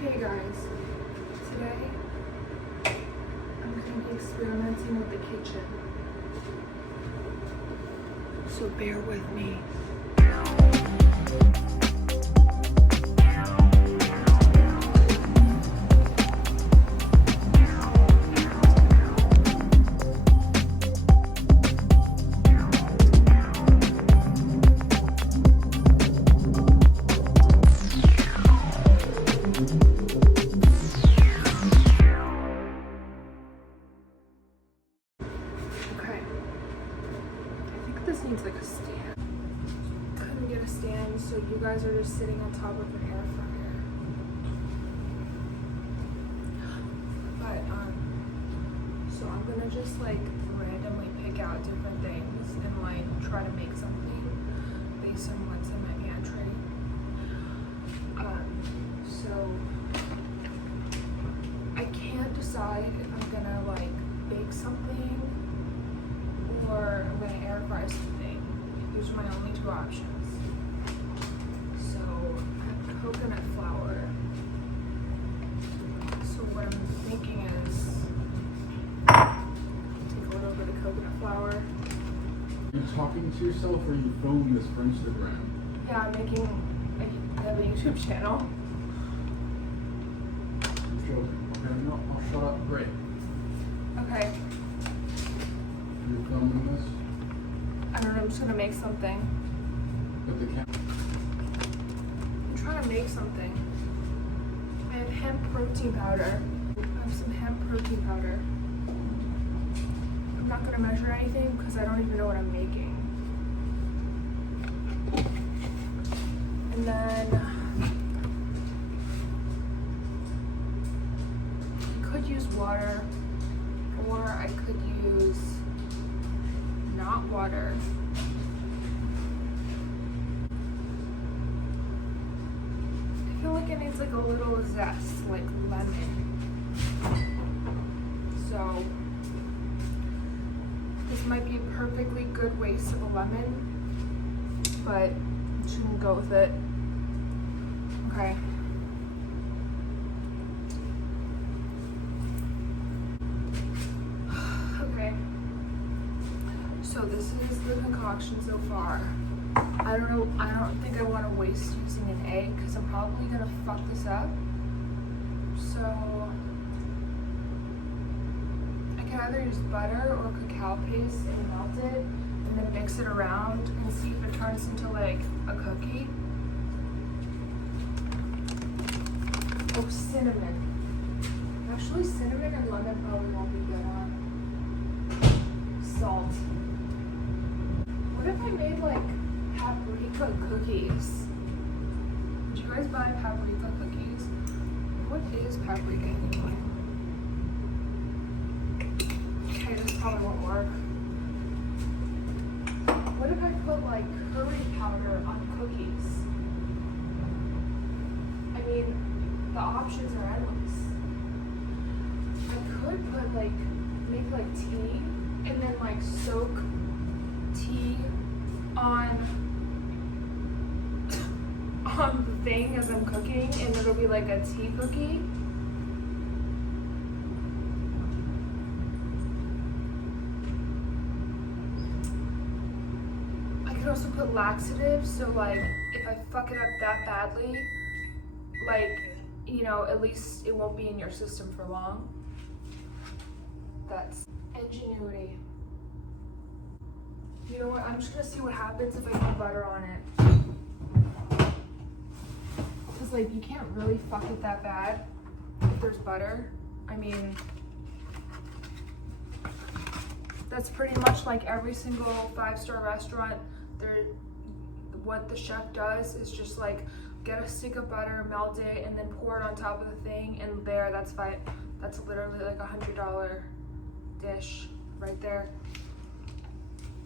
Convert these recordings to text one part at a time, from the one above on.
Hey guys, today I'm going to be experimenting with the kitchen, so bear with me. This needs like a stand. Couldn't get a stand, so you guys are just sitting on top of an air fryer. But so I'm gonna just like randomly pick out different things and like try to make something based on what's in my pantry. So I can't decide if I'm gonna like bake something or I'm gonna air fry something. Those are my only two options. So I have coconut flour. So what I'm thinking is take a little bit of coconut flour. Are you talking to yourself or are you filming this for Instagram? Yeah, I'm making I have a YouTube channel. I'm joking. Okay, no, I'll shut up. Great. Okay. You're filming this? I don't know, I'm just gonna make something. With the camera? I'm trying to make something. I have hemp protein powder. I have some hemp protein powder. I'm not gonna measure anything because I don't even know what I'm making. And then I could use water, or I could use not water. I feel like it needs like a little zest, like lemon. So this might be a perfectly good waste of a lemon, but I'm just gonna go with it. Okay. Okay. So this is the concoction so far. I don't think I want to waste using an egg because I'm probably gonna fuck this up. So I can either use butter or cacao paste and melt it and then mix it around and see if it turns into like a cookie. Oh, cinnamon. Actually, cinnamon and lemon probably won't be good on. Salt. What if I made like paprika cookies? Did you guys buy paprika cookies? What is paprika anyway? Okay, this probably won't work. What if I put like curry powder on cookies? I mean, the options are endless. I could put like, make like tea and then like soak tea on the thing as I'm cooking, and it'll be like a tea cookie. I could also put laxatives, so like if I fuck it up that badly, like, you know, at least it won't be in your system for long. That's ingenuity. You know what, I'm just gonna see what happens if I put butter on it. Because like, you can't really fuck it that bad if there's butter. I mean, that's pretty much like every single 5-star restaurant. What the chef does is just like, get a stick of butter, melt it, and then pour it on top of the thing, and there, that's fine. That's literally like $100 dish right there.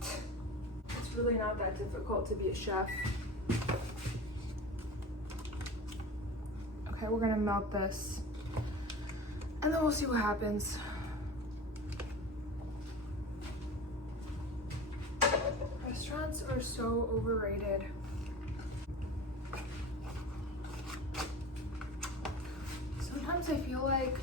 It's really not that difficult to be a chef. Okay, we're gonna melt this, and then we'll see what happens. Restaurants are so overrated. sometimes I feel like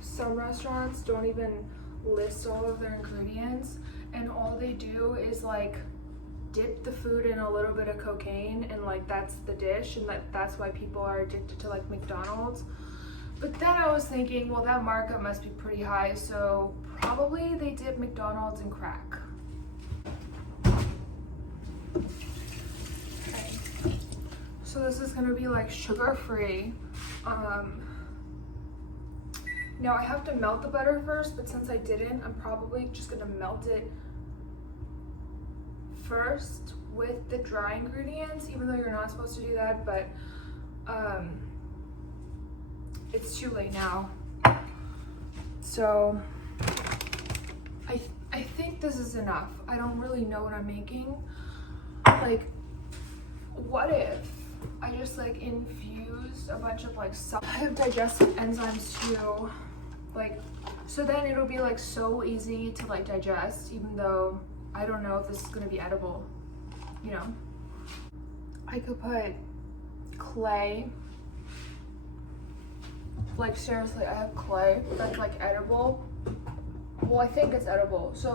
some restaurants don't even list all of their ingredients, and all they do is like dip the food in a little bit of cocaine, and like that's the dish, and that's why people are addicted to like McDonald's. But then I was thinking, well, that markup must be pretty high, so probably they dip McDonald's in crack. Okay. So this is gonna be like sugar-free. Now I have to melt the butter first, but since I didn't, I'm probably just gonna melt it first with the dry ingredients, even though you're not supposed to do that, but it's too late now. So I think this is enough. I don't really know what I'm making. Like, what if I just like infused a bunch of like I have digestive enzymes too, like, so then it'll be like so easy to like digest, even though I don't know if this is gonna be edible, you know? I could put clay, like seriously, I have clay that's like edible. Well, I think it's edible. So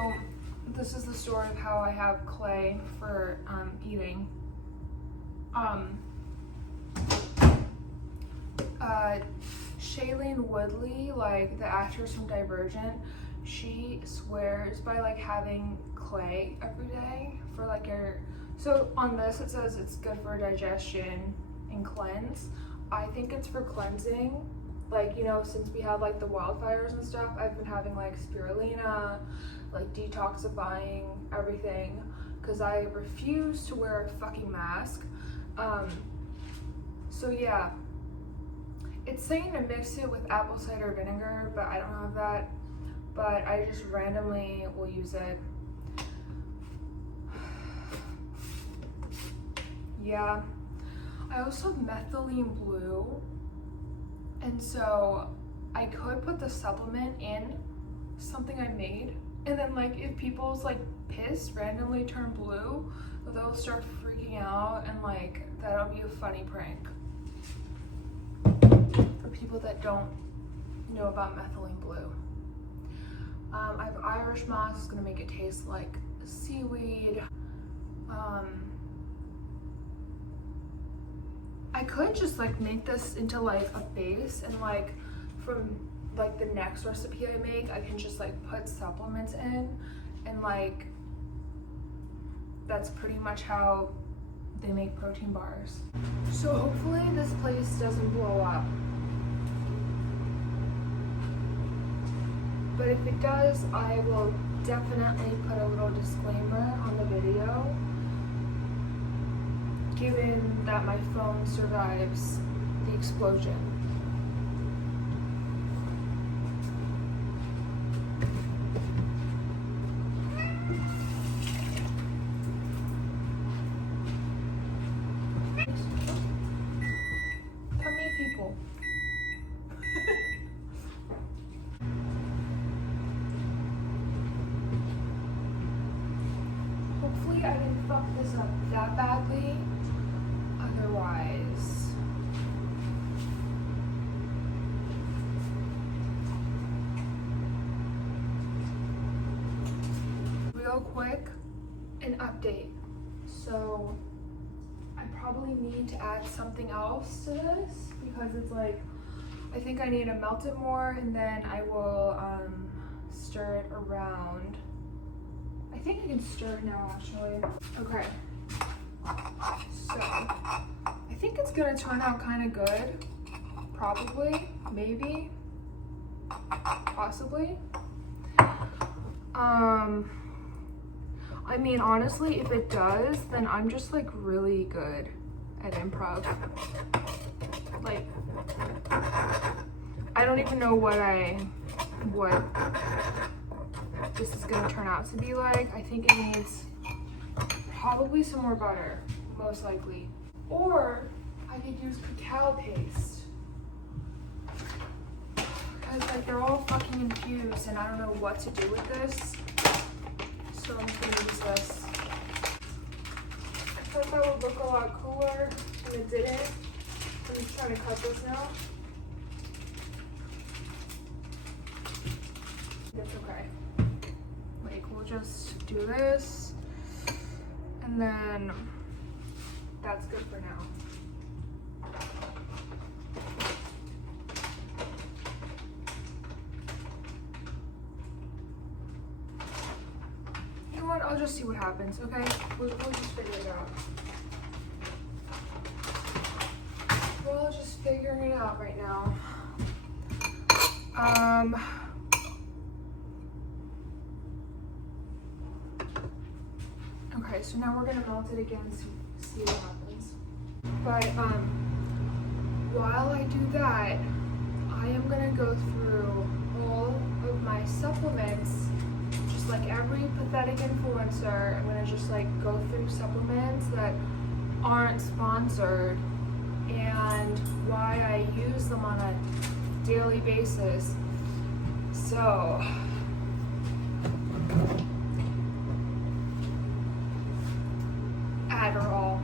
this is the story of how I have clay for eating. Shailene Woodley, like the actress from Divergent, she swears by like having clay every day for like your, so on this it says it's good for digestion and cleanse. I think it's for cleansing, like, you know, since we have like the wildfires and stuff, I've been having like spirulina, like detoxifying everything, because I refuse to wear a fucking mask. So yeah, it's saying to mix it with apple cider vinegar, but I don't have that, but I just randomly will use it. Yeah, I also have methylene blue, and so I could put the supplement in something I made, and then like if people's like piss randomly turn blue, they'll start freaking out, and like that'll be a funny prank for people that don't know about methylene blue. I have Irish moss, it's gonna make it taste like seaweed. I could just like make this into like a base, and like from like the next recipe I make, I can just like put supplements in, and like that's pretty much how they make protein bars. So hopefully this place doesn't blow up. But if it does, I will definitely put a little disclaimer on the video, given that my phone survives the explosion. Come meet people. Hopefully I didn't fuck this up that badly. Otherwise, real quick, an update. So I probably need to add something else to this, because it's like, I think I need to melt it more, and then I will stir it around. I think I can stir it now actually. Okay. So, I think it's gonna turn out kind of good. Probably, maybe, possibly. I mean, honestly, if it does, then I'm just like really good at improv. Like, I don't even know what this is gonna turn out to be like. I think it needs probably some more butter, most likely. Or I could use cacao paste, because like they're all fucking infused and I don't know what to do with this. So I'm just gonna use this. I thought that would look a lot cooler, and it didn't. I'm just trying to cut this now. just do this, and then that's good for now. You know what? I'll just see what happens, okay? We'll just figure it out. We're all just figuring it out right now. Okay, so now we're gonna melt it again to see what happens. But while I do that, I am gonna go through all of my supplements, just like every pathetic influencer. I'm gonna just like go through supplements that aren't sponsored and why I use them on a daily basis. So Adderall,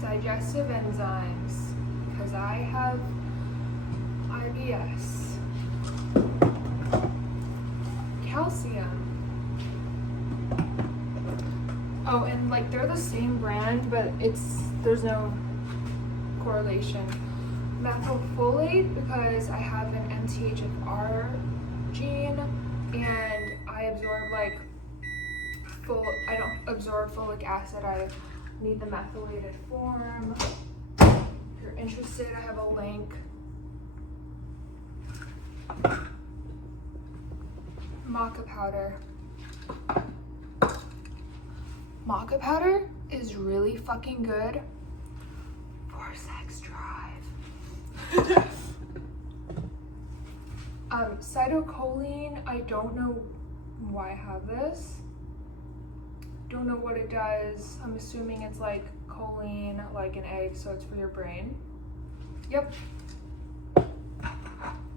digestive enzymes, because I have IBS, calcium. Oh, and like they're the same brand, but there's no correlation. Methylfolate, because I have an MTHFR gene and I absorb like I don't absorb folic acid, I need the methylated form. If you're interested, I have a link. Maca powder. Maca powder is really fucking good for sex drive. Cytocholine, I don't know why I have this. Don't know what it does. I'm assuming it's like choline, like an egg, so it's for your brain. Yep.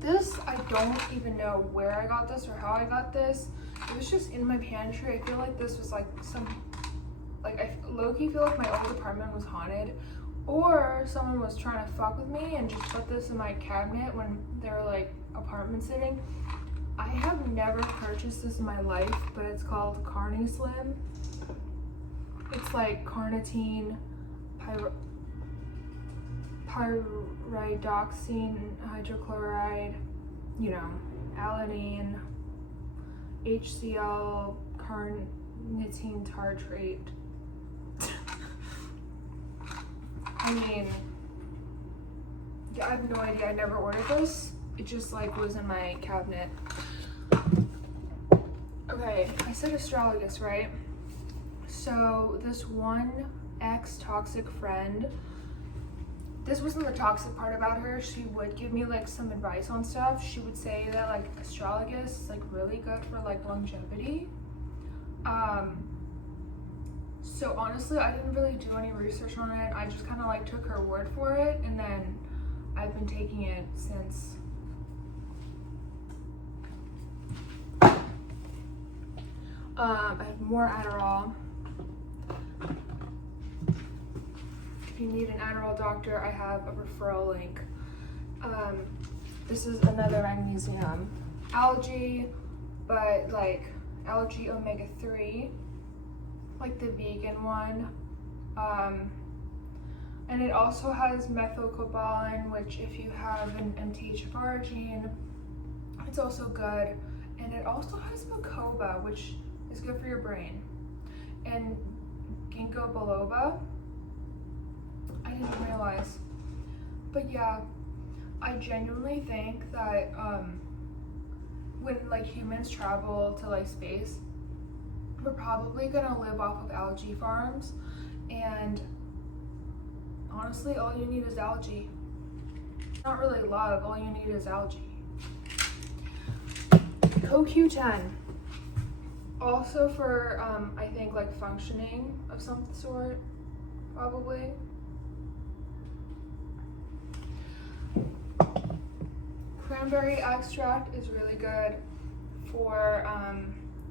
This, I don't even know where I got this or how I got this. It was just in my pantry. I feel like this was like I low-key feel like my old apartment was haunted, or someone was trying to fuck with me and just put this in my cabinet when they were like apartment sitting. I have never purchased this in my life, but it's called Carni Slim. It's like carnitine, pyridoxine, hydrochloride, you know, alanine, HCl, carnitine tartrate. I mean, yeah, I have no idea. I never ordered this. It just like was in my cabinet. Okay, I said astragalus, right? So this one ex-toxic friend, this wasn't the toxic part about her. She would give me like some advice on stuff. She would say that like astragalus is like really good for like longevity. So honestly, I didn't really do any research on it. I just kind of like took her word for it, and then I've been taking it since. I have more Adderall. If you need an Adderall doctor, I have a referral link. This is another magnesium. Algae, but like algae omega-3, like the vegan one. And it also has methylcobalamin, which if you have an MTHFR gene, it's also good. And it also has bacopa, which is good for your brain. And ginkgo biloba, I didn't realize. But yeah, I genuinely think that when like humans travel to like space, we're probably gonna live off of algae farms, and honestly, all you need is algae. Not really love, all you need is algae. CoQ10, also for I think like functioning of some sort, probably. Cranberry extract is really good for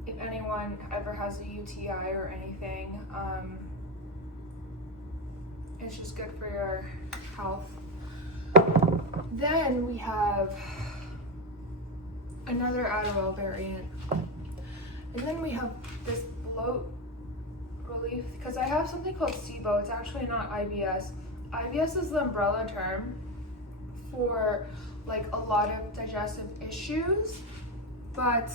if anyone ever has a UTI or anything. It's just good for your health. Then we have another Adderall variant. And then we have this bloat relief, because I have something called SIBO. It's actually not IBS. IBS is the umbrella term for like a lot of digestive issues, but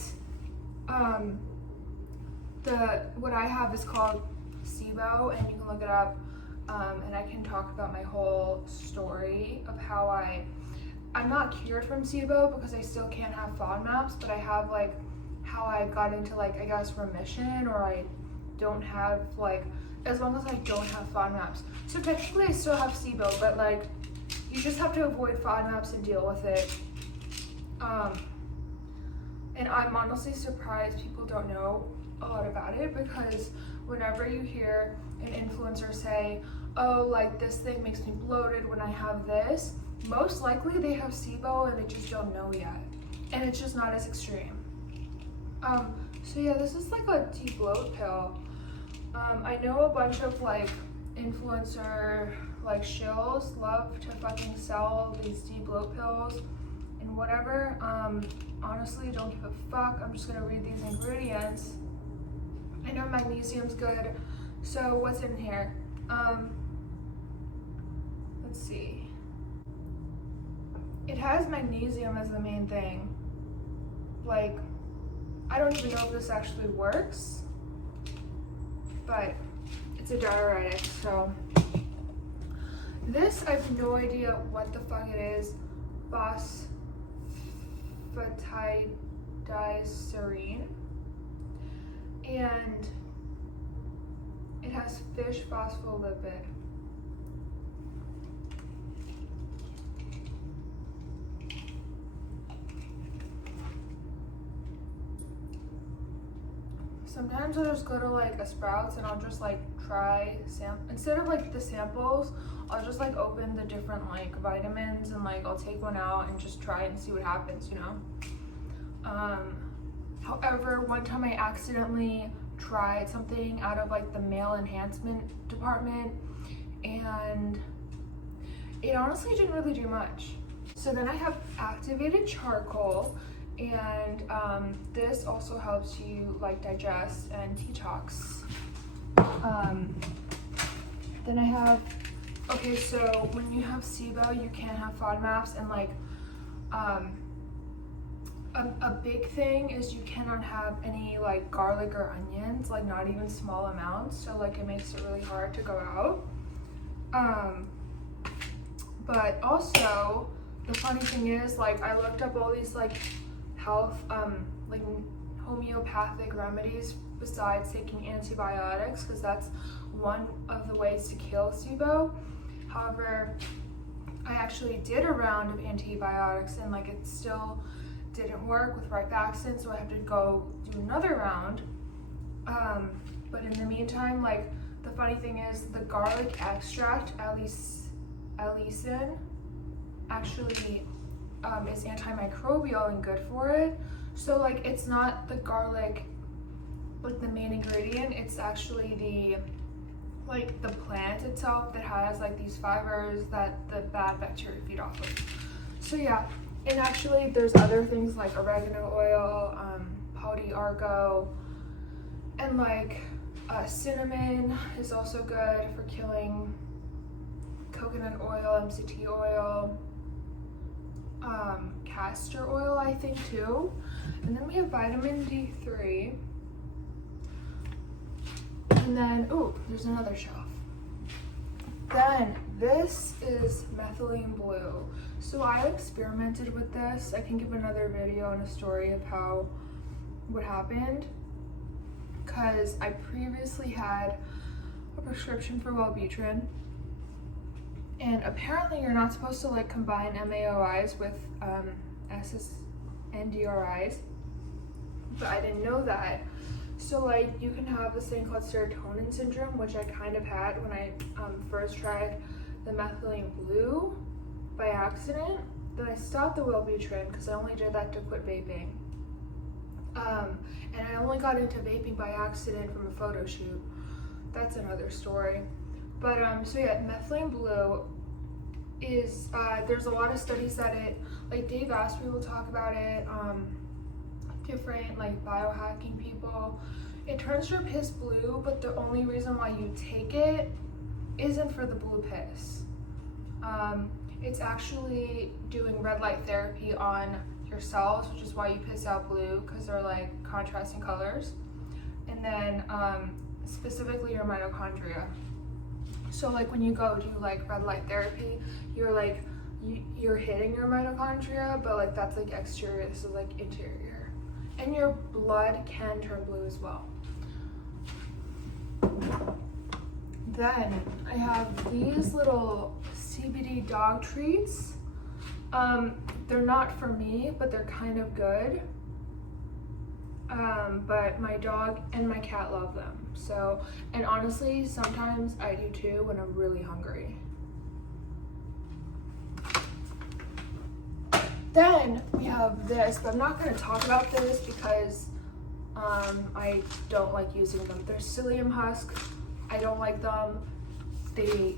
what I have is called SIBO, and you can look it up, and I can talk about my whole story of how I'm not cured from SIBO because I still can't have FODMAPs, but I have like how I got into like, I guess, remission, or I don't have like, as long as I don't have FODMAPs. So technically I still have SIBO, but like you just have to avoid FODMAPs and deal with it. And I'm honestly surprised people don't know a lot about it, because whenever you hear an influencer say, oh, like this thing makes me bloated when I have this, most likely they have SIBO and they just don't know yet. And it's just not as extreme. So yeah, this is like a de-bloat pill. I know a bunch of like influencer like shills love to fucking sell these de-bloat pills and whatever. Honestly, don't give a fuck. I'm just gonna read these ingredients. I know magnesium's good. So what's in here? Let's see. It has magnesium as the main thing. Like, I don't even know if this actually works, but it's a diuretic, so. This, I have no idea what the fuck it is. Phosphatidylserine. And it has fish phospholipid. Sometimes I'll just go to like a Sprouts and I'll just like try instead of like the samples, I'll just like open the different like vitamins and like I'll take one out and just try it and see what happens, you know. However, one time I accidentally tried something out of like the male enhancement department, and it honestly didn't really do much. So then I have activated charcoal, and this also helps you like digest and detox. Then I have, okay, so when you have SIBO, you can't have FODMAPs, and like a big thing is you cannot have any like garlic or onions, like not even small amounts, so like it makes it really hard to go out. But also the funny thing is, like, I looked up all these like health like homeopathic remedies besides taking antibiotics, because that's one of the ways to kill SIBO. However, I actually did a round of antibiotics and like it still didn't work with rifaximin, so I have to go do another round. But in the meantime, like, the funny thing is the garlic extract, allicin, actually is antimicrobial and good for it. So like it's not the garlic like the main ingredient, it's actually the plant itself that has like these fibers that the bad bacteria feed off of. So yeah, and actually there's other things like oregano oil, pau d'arco, and like cinnamon is also good for killing, coconut oil, MCT oil, castor oil I think too. And then we have vitamin D3. And then, oh, there's another shelf. Then this is methylene blue. So I experimented with this. I can give another video and a story of what happened, because I previously had a prescription for Wellbutrin, and apparently you're not supposed to like combine MAOIs with SSNDRIs, but I didn't know that. So like you can have this thing called serotonin syndrome, which I kind of had when I first tried the methylene blue by accident. Then I stopped the Wellbutrin because I only did that to quit vaping. And I only got into vaping by accident from a photo shoot. That's another story. But so yeah, methylene blue is there's a lot of studies that it, like Dave Asprey will talk about it. different like biohacking people, it turns your piss blue, but the only reason why you take it isn't for the blue piss. It's actually doing red light therapy on your cells, which is why you piss out blue, because they're like contrasting colors. And then specifically your mitochondria. So like when you go do like red light therapy, you're like you're hitting your mitochondria, but like that's like exterior, this is like interior. And your blood can turn blue as well. Then I have these little CBD dog treats. They're not for me, but they're kind of good. But my dog and my cat love them. So, and honestly, sometimes I do too when I'm really hungry. Then we have this, but I'm not going to talk about this because I don't like using them. They're psyllium husk. I don't like them. They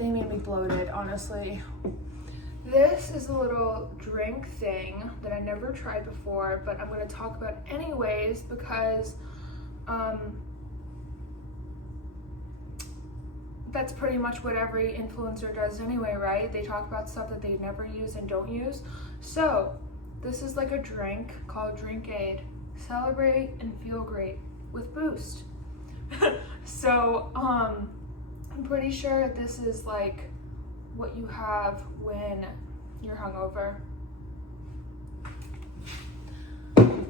made me bloated, honestly. This is a little drink thing that I never tried before, but I'm going to talk about anyways because that's pretty much what every influencer does anyway, right? They talk about stuff that they never use and don't use. So this is like a drink called Drink Aid. Celebrate and feel great with Boost. So I'm pretty sure this is like what you have when you're hungover.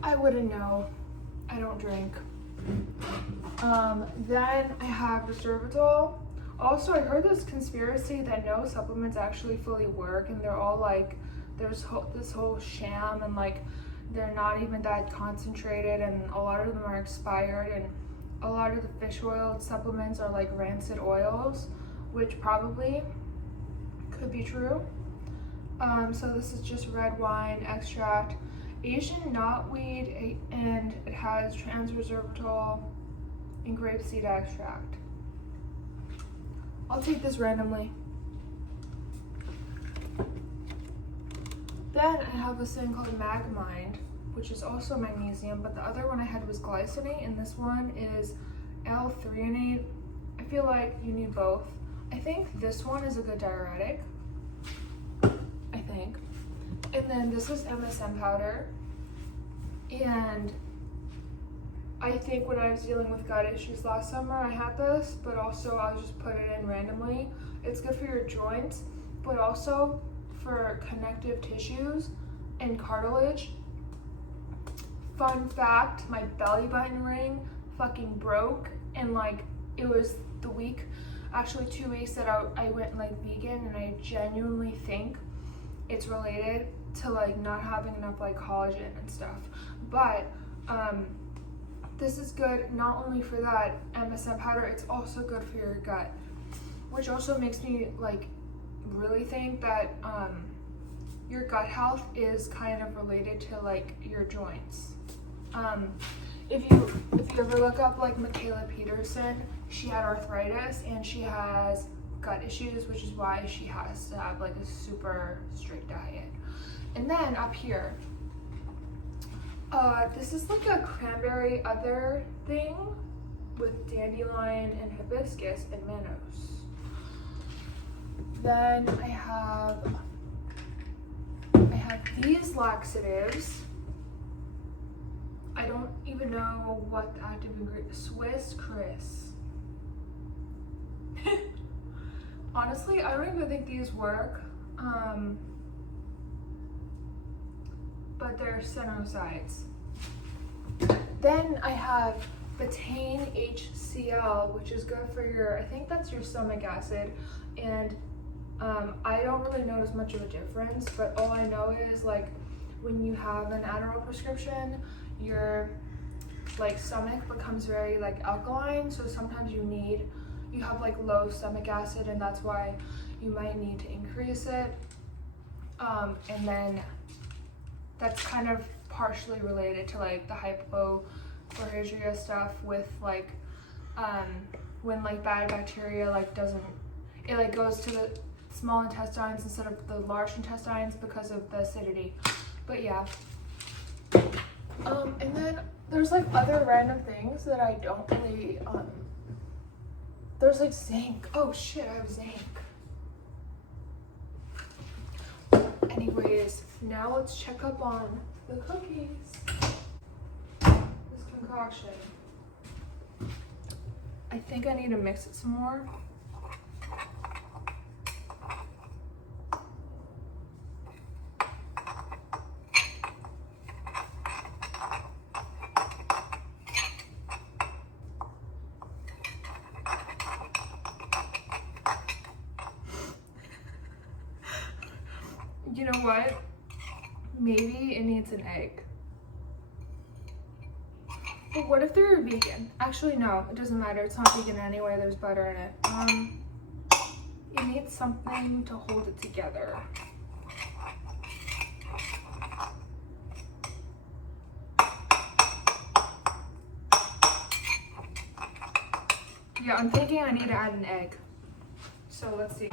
I wouldn't know. I don't drink. Then I have resveratrol. Also, I heard this conspiracy that no supplements actually fully work, and they're all like, there's this whole sham, and like they're not even that concentrated, and a lot of them are expired, and a lot of the fish oil supplements are like rancid oils, which probably could be true. So this is just red wine extract, Asian knotweed, and it has trans resveratrol and grapeseed extract. I'll take this randomly. Then I have this thing called Magmind, which is also magnesium, but the other one I had was glycinate, and this one is L-threonate. I feel like you need both. I think this one is a good diuretic. I think. And then this is MSM powder. And I think when I was dealing with gut issues last summer, I had this, but also I'll just put it in randomly. It's good for your joints, but also for connective tissues and cartilage. Fun fact, my belly button ring fucking broke, and like it was the week, actually 2 weeks that I went like vegan, and I genuinely think it's related to like not having enough like collagen and stuff. But this is good not only for that MSM powder, it's also good for your gut, which also makes me like really think that your gut health is kind of related to like your joints. If you ever look up like Michaela Peterson, she had arthritis and she has gut issues, which is why she has to have like a super strict diet. And then up here, this is like a cranberry other thing with dandelion and hibiscus and manos. Then I have these laxatives. I don't even know what the active ingredient, Swiss Chris. Honestly, I don't even think these work. But they're senosides. Then I have betaine HCl, which is good for your, I think that's your stomach acid, and I don't really notice much of a difference, but all I know is like when you have an Adderall prescription, your like stomach becomes very like alkaline, so sometimes you have like low stomach acid, and that's why you might need to increase it. And then that's kind of partially related to like the hypochlorhydria stuff with like when like bad bacteria like it like goes to the small intestines instead of the large intestines because of the acidity. But yeah. And then there's like other random things that I don't really, there's like zinc. Oh shit, I have zinc. Anyways, now let's check up on the cookies. This concoction. I think I need to mix it some more. You know what? Maybe it needs an egg. But what if they're vegan? Actually, no, it doesn't matter. It's not vegan anyway. There's butter in it. It needs something to hold it together. Yeah, I'm thinking I need to add an egg. So let's see.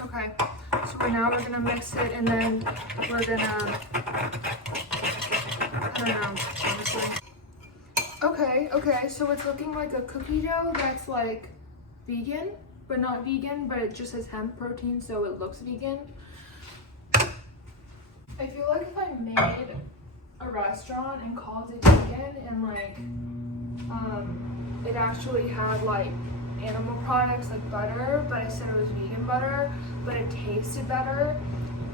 Okay, so now we're gonna mix it and then we're gonna, I don't know, honestly. Okay, so it's looking like a cookie dough that's like vegan, but not vegan, but it just has hemp protein, so it looks vegan. I feel like if I made a restaurant and called it vegan and like, it actually had like animal products like butter, but I said it was vegan butter, but it tasted better,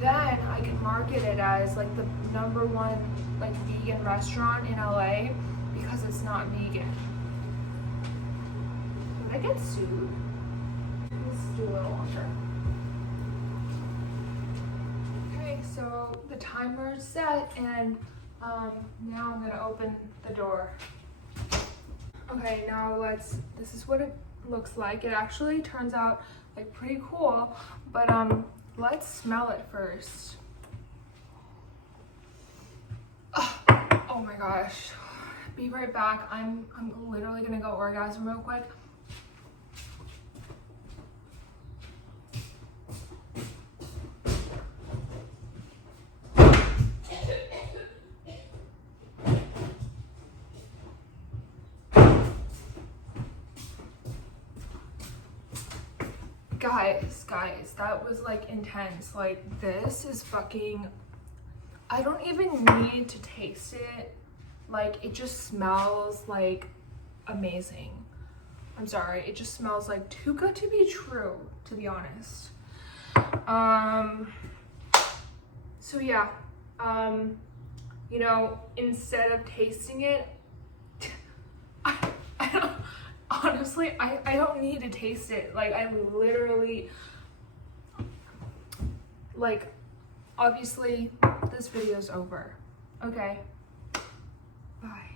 then I can market it as like the #1 like vegan restaurant in LA because it's not vegan. Did I get sued? Let's do a little longer. Okay, so the timer is set and now I'm gonna open the door. Okay, now this is what it looks like. It actually turns out like pretty cool, but let's smell it first. Oh my gosh, be right back. I'm literally gonna go orgasm real quick. Guys, that was like intense. Like this is fucking, I don't even need to taste it. Like it just smells like amazing. I'm sorry, it just smells like too good to be true, to be honest. So yeah, you know, instead of tasting it, I don't, honestly, I don't need to taste it. Like I literally, like, obviously this video's over. Okay, bye.